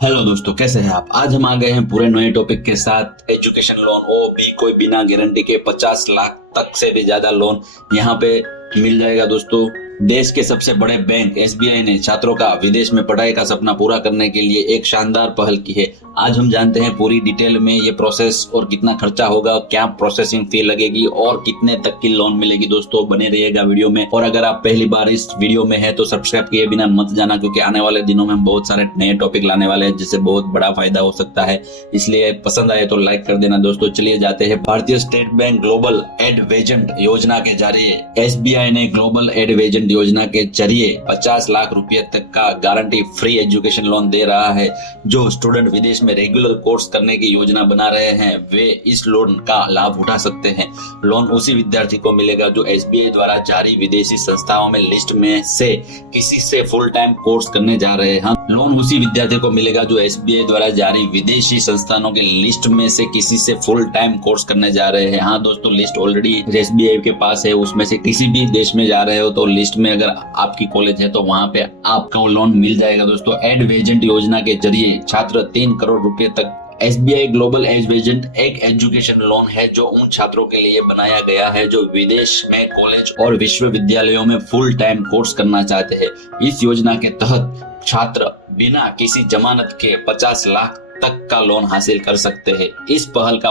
Hello दोस्तों, कैसे हैं आप। आज हम आ गए हैं पूरे नए टॉपिक के साथ। एजुकेशन लोन, वो भी कोई बिना गारंटी के 50 लाख तक से भी ज्यादा लोन यहाँ पे मिल जाएगा दोस्तों। देश के सबसे बड़े बैंक एसबीआई ने छात्रों का विदेश में पढ़ाई का सपना पूरा करने के लिए एक शानदार पहल की है। आज हम जानते हैं पूरी डिटेल में ये प्रोसेस और कितना खर्चा होगा, क्या प्रोसेसिंग फी लगेगी और कितने तक की लोन मिलेगी। दोस्तों बने रहिएगा वीडियो में। और अगर आप पहली बार इस वीडियो में है तो सब्सक्राइब किए बिना मत जाना, क्योंकि आने वाले दिनों में हम बहुत सारे नए टॉपिक लाने वाले हैं जिससे बहुत बड़ा फायदा हो सकता है। इसलिए पसंद आए तो लाइक कर देना दोस्तों। चलिए जाते हैं। भारतीय स्टेट बैंक ग्लोबल एडवेजेंट योजना के जरिए एसबीआई ने ग्लोबल एडवेजेंट योजना के जरिए 50 लाख रुपए तक का गारंटी फ्री एजुकेशन लोन दे रहा है। जो स्टूडेंट विदेश में रेगुलर कोर्स करने की योजना बना रहे हैं वे इस लोन का लाभ उठा सकते हैं। लोन उसी विद्यार्थी को मिलेगा जो एसबीआई द्वारा जारी विदेशी संस्थाओं में लिस्ट में से किसी से फुल टाइम कोर्स करने जा रहे हैं। लोन उसी विद्यार्थी को मिलेगा जो एसबीआई द्वारा जारी विदेशी संस्थानों के लिस्ट में से किसी से फुल टाइम कोर्स करने जा रहे हैं। हाँ दोस्तों, लिस्ट ऑलरेडी एसबीआई के पास है, उसमें से किसी भी देश में जा रहे हो तो लिस्ट में अगर आपकी कॉलेज है तो वहाँ पे आपको लोन मिल जाएगा दोस्तों। एडवेजेंट योजना के जरिए छात्र 3 करोड़ रुपए तक। एसबीआई ग्लोबल एडवेजेंट एक एजुकेशन लोन है जो उन छात्रों के लिए बनाया गया है जो विदेश में कॉलेज और विश्वविद्यालयों में फुल टाइम कोर्स करना चाहते हैं। इस योजना के तहत छात्र बिना किसी जमानत के 50 लाख तक का लोन हासिल कर सकते हैं। इस पहल का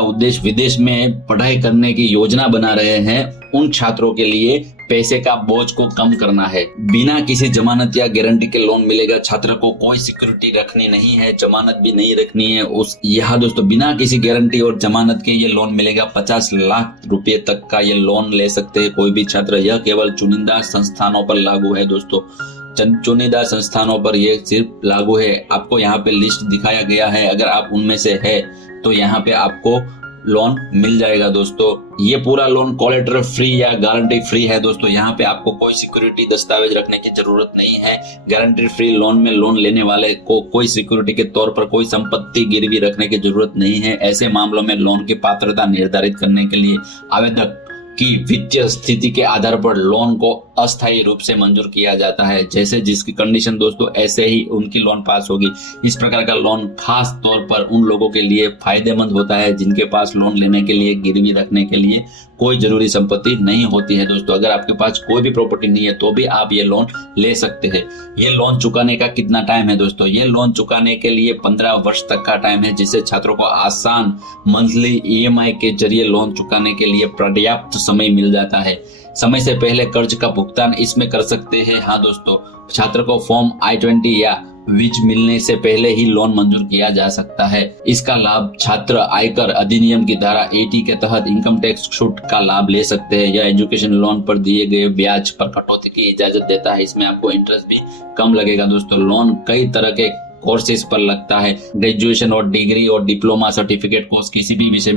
उद्देश्य विदेश में पढ़ाई करने की योजना बना रहे हैं उन छात्रों के लिए पैसे का बोझ को कम करना है। बिना किसी जमानत या गारंटी के लोन मिलेगा। छात्र को कोई सिक्योरिटी रखनी नहीं है, जमानत भी नहीं रखनी है। यहाँ दोस्तों बिना किसी गारंटी और जमानत के ये लोन मिलेगा। 50 लाख रुपए तक का ये लोन ले सकते हैं कोई भी छात्र। यह केवल चुनिंदा संस्थानों पर लागू है दोस्तों। चुनिंदा संस्थानों पर यह सिर्फ लागू है। आपको यहाँ पे लिस्ट दिखाया गया है, अगर आप उनमें से है तो यहाँ पे आपको लोन मिल जाएगा दोस्तों। ये पूरा लोन कोलेटरल फ्री या गारंटी फ्री है दोस्तों। यहाँ पे आपको कोई सिक्योरिटी दस्तावेज रखने की जरूरत नहीं है। गारंटी फ्री लोन में लोन लेने वाले को कोई सिक्योरिटी के तौर पर कोई संपत्ति गिरवी रखने की जरूरत नहीं है। ऐसे मामलों में लोन की पात्रता निर्धारित करने के लिए आवेदक की वित्तीय स्थिति के आधार पर लोन को अस्थायी रूप से मंजूर किया जाता है। जैसे जिसकी कंडीशन दोस्तों ऐसे ही उनकी लोन पास होगी। इस प्रकार का लोन खास तौर पर उन लोगों के लिए फायदेमंद होता है जिनके पास लोन लेने के लिए गिरवी रखने के लिए कोई जरूरी संपत्ति नहीं होती है दोस्तों। अगर आपके पास कोई भी प्रॉपर्टी नहीं है तो भी आप ये लोन ले सकते हैं। ये लोन चुकाने का कितना टाइम है दोस्तों? ये लोन चुकाने के लिए 15 वर्ष तक का टाइम है, जिससे छात्रों को आसान मंथली ईएमआई के जरिए लोन चुकाने के लिए पर्याप्त समय मिल जाता है। समय से पहले कर्ज का भुगतान इसमें कर सकते हैं। हाँ दोस्तों, छात्र को फॉर्म I-20 या विज मिलने से पहले ही लोन मंजूर किया जा सकता है। इसका लाभ छात्र आयकर अधिनियम की धारा 80 के तहत इनकम टैक्स छूट का लाभ ले सकते हैं। यह एजुकेशन लोन पर दिए गए ब्याज पर कटौती की इजाजत देता है। इसमें आपको इंटरेस्ट भी कम लगेगा दोस्तों। लोन कई तरह के कोर्सेज पर लगता है। ग्रेजुएशन और डिग्री और डिप्लोमा सर्टिफिकेट कोर्स, किसी भी विषय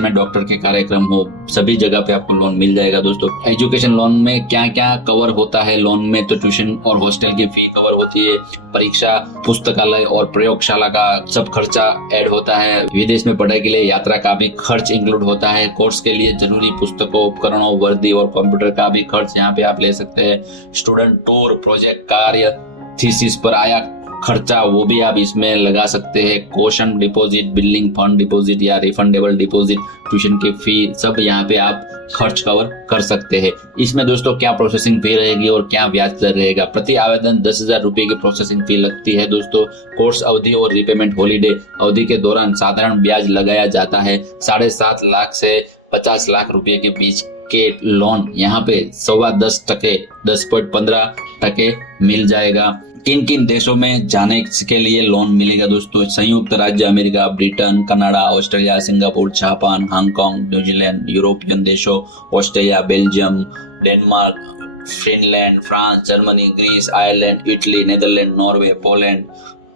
में डॉक्टर के कार्यक्रम हो, सभी जगह पे आपको लोन मिल जाएगा दोस्तों। एजुकेशन लोन में क्या क्या कवर होता है? लोन में तो ट्यूशन और हॉस्टल की फी कवर होती है, परीक्षा, पुस्तकालय और प्रयोगशाला का सब खर्चा ऐड होता है। विदेश में पढ़ाई के लिए यात्रा का भी खर्च इंक्लूड होता है। कोर्स के लिए जरूरी पुस्तकों, उपकरणों, वर्दी और कंप्यूटर का भी खर्च यहाँ पे आप ले सकते हैं। स्टूडेंट टूर, प्रोजेक्ट कार्य, थीसिस पर आया खर्चा, वो भी आप इसमें लगा सकते हैं। Caution deposit, building fund deposit या रिफंडेबल डिपॉजिट, ट्यूशन की फी, सब यहाँ पे आप खर्च कवर कर सकते हैं। इसमें दोस्तों क्या प्रोसेसिंग फी रहेगी और क्या ब्याज दर रहेगा? प्रति आवेदन 10,000 रुपए की प्रोसेसिंग फी लगती है दोस्तों। कोर्स अवधि और रिपेमेंट हॉलीडे अवधि के दौरान साधारण ब्याज लगाया जाता है। 7.5 लाख से 50 लाख रुपए के बीच के लोन यहाँ पे 10.25%, 10.15% मिल जाएगा। किन किन देशों में जाने के लिए लोन मिलेगा दोस्तों? संयुक्त राज्य America, Britain, Canada, Australia, Singapore, Japan, Hong Kong, New Zealand, European देशों, Australia, Belgium, Denmark, Finland, France, Germany, Greece, Ireland, Italy, Netherlands, Norway, Poland,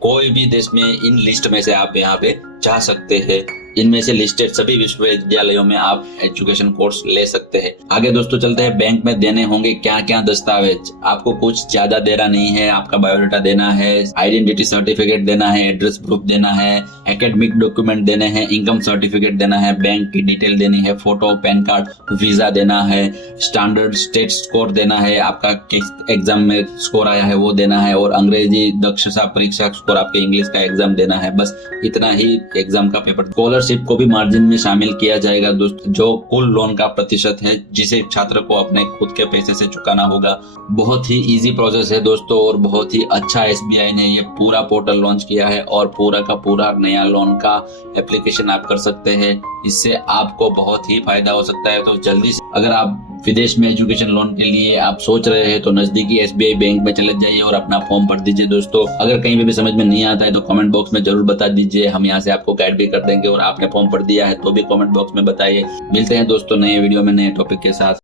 कोई भी देश में इन लिस्ट में से आप यहाँ पे जा सकते हैं। इनमें से लिस्टेड सभी विश्वविद्यालयों में आप एजुकेशन कोर्स ले सकते हैं। आगे दोस्तों चलते हैं, बैंक में देने होंगे क्या क्या दस्तावेज। आपको कुछ ज्यादा देना नहीं है, आपका बायोडाटा देना है, आइडेंटिटी सर्टिफिकेट देना है, एड्रेस प्रूफ देना है, एकेडमिक डॉक्यूमेंट देने हैं, इनकम सर्टिफिकेट देना है, बैंक की डिटेल देनी है, फोटो, पैन कार्ड, वीजा देना है, स्टैंडर्ड स्टेट स्कोर देना है, आपका किस एग्जाम में स्कोर आया है वो देना है, और अंग्रेजी दक्षता परीक्षा स्कोर, आपके इंग्लिश का एग्जाम देना है। बस इतना ही एग्जाम का पेपर। स्कॉलरशिप को भी मार्जिन में शामिल किया जाएगा दोस्तों, जो कुल लोन का प्रतिशत है जिसे छात्र को अपने खुद के पैसे से चुकाना होगा। बहुत ही इजी प्रोसेस है दोस्तों, और बहुत ही अच्छा एसबीआई ने ये पूरा पोर्टल लॉन्च किया है, और पूरा का पूरा नया लोन का एप्लीकेशन आप कर सकते हैं। इससे आपको बहुत ही फायदा हो सकता है। तो जल्दी से अगर आप विदेश में एजुकेशन लोन के लिए आप सोच रहे हैं तो नजदीकी एसबीआई बैंक में चले जाइए और अपना फॉर्म भर दीजिए दोस्तों। अगर कहीं भी समझ में नहीं आता है तो कमेंट बॉक्स में जरूर बता दीजिए, हम यहाँ से आपको गाइड भी कर देंगे, और आपने फॉर्म भर दिया है तो भी कमेंट बॉक्स में बताइए। मिलते हैं दोस्तों नए वीडियो में नए टॉपिक के साथ।